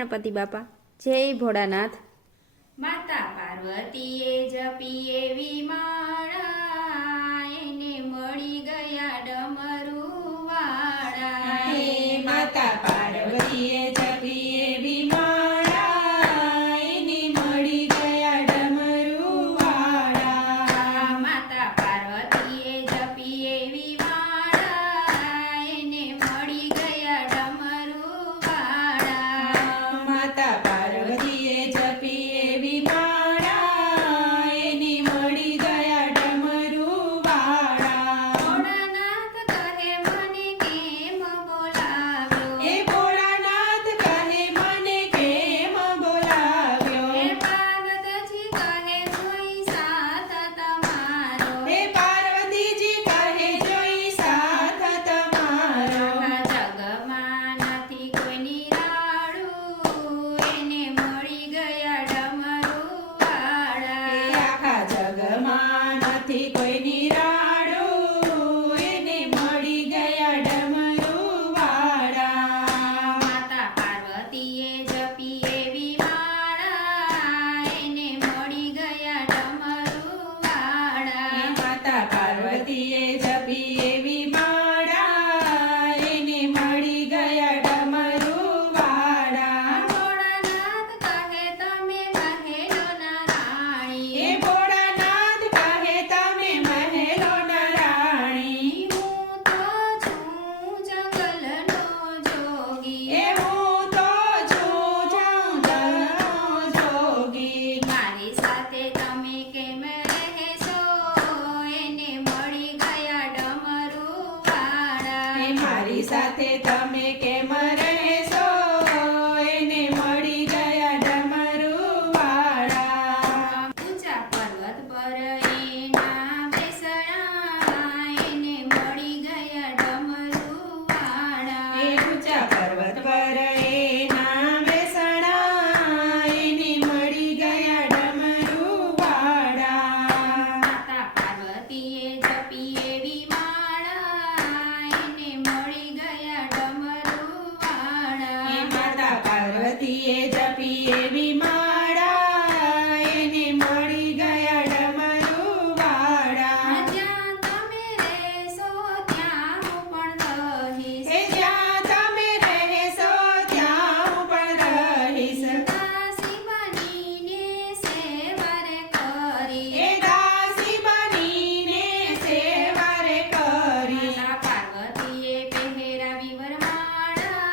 ગણપતિ બાપા, જય ભોળાનાથ। માતા પાર્વતીએ જપી એવી માળા, એને મળી ગયા ડમરુ વાળા। હે માતા પાર્વતીએ જપી એવી માળા, એને મળી ગયા ડમરુ વાળા। માતા પાર્વતીએ જપી એવી માળા, એને મળી ગયા ડમરુ વાળા। માતા પાર્વતીએ જપી એવી માળા, એને મળી ગયા ડમરુ વાળા। ભોળાનાથ કહે મને કેમ બોલાવ્યો, એ ભોળાનાથ કહે મને કેમ બોલાવ્યો। હે પાર્વતીજી કહે જોઈ સાથ તમારો, હે પાર્વતીજી કહે જોઈ સાથ તમારો। આખા જગમાં નથી કોઈ નિરાળું, એને મળી ગયા ડમરુ વાળા। આખા જગમાં નથી કોઈ નિરાળું, એને મળી ગયા ડમરુ વાળા। માતા પાર્વતીએ જપી એવી માળા, એને મળી ગયા ડમરુ વાળા। માતા પાર્વતીએ જપી એવી માળા, એને મળી ગયા ડમરુ વાળા। ભોળાનાથ કહે તમે મહેલોના રાણી, એ ભોળાનાથ કહે તમે મહેલોના રાણી। હું તો છું જંગલનો જોગી, એ હું તો છું જંગલનો જોગી। મારી સાથે તમે કેમ રહેશો, એને મળી ગયા ડમરુ વાળા। એ મારી સાથે તમે કેમ રહેશો, એને મળી ગયા ડમરુ વાળા। ઊંચા પર્વત પર એના બેસણા, એને મળી ગયા ડમરુ વાળા। એ ઊંચા પર્વત પર એના બેસણા, એને મળી ગયા ડમરુ વાળા। માતા પાર્વતીએ જપી એવી માળા, એને મળી ગયા ડમરુ વાળા। એ માતા પાર્વતીએ જપી એવી માળા, એને મળી ગયા ડમરુ વાળા। જ્યાં તમે રહેશો ત્યાં હું પણ રહીશ, એ જ્યાં તમે રહેશો ત્યાં હું પણ રહીશ। દાસી બનીને સેવા રે કરીશ। એ દાસી બનીને સેવા રે કરીશ। માતા પાર્વતીએ પહેરાવી વરમાળા,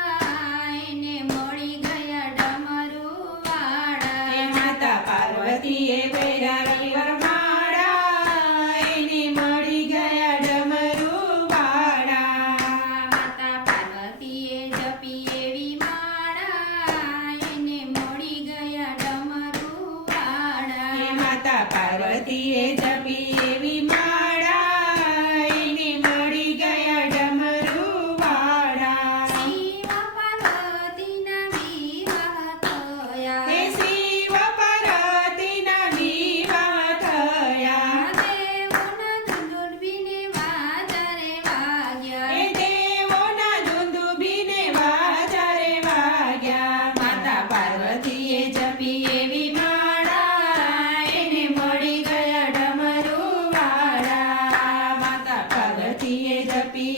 એને મળી ગયા ડમરુ વાળા। એ માતા પાર્વતીએ પહેરાવી વરમાળા, એને મળી ગયા ડમરુ વાળા। માતા પાર્વતીએ જપી એવી માળા, એને મળી ગયા ડમરુ વાળા। એ માતા પાર્વતીએ જપી એવી માળા, એને મળી ગયા ડમરુ વાળા। શિવ પાર્વતીના વિવાહ થયા, હે શિવ પાર્વતીના વિવાહ થયા। દેવોના ધુંધુડવીને વાજારે વાગ્યા, એ દેવોના દુંદુભીને વાજારે વાગ્યા। માતા પાર્વતીએ જપી એવી માળા, એને મળી ગયા ડમરુ વાળા। માતા પાર્વતીએ જપી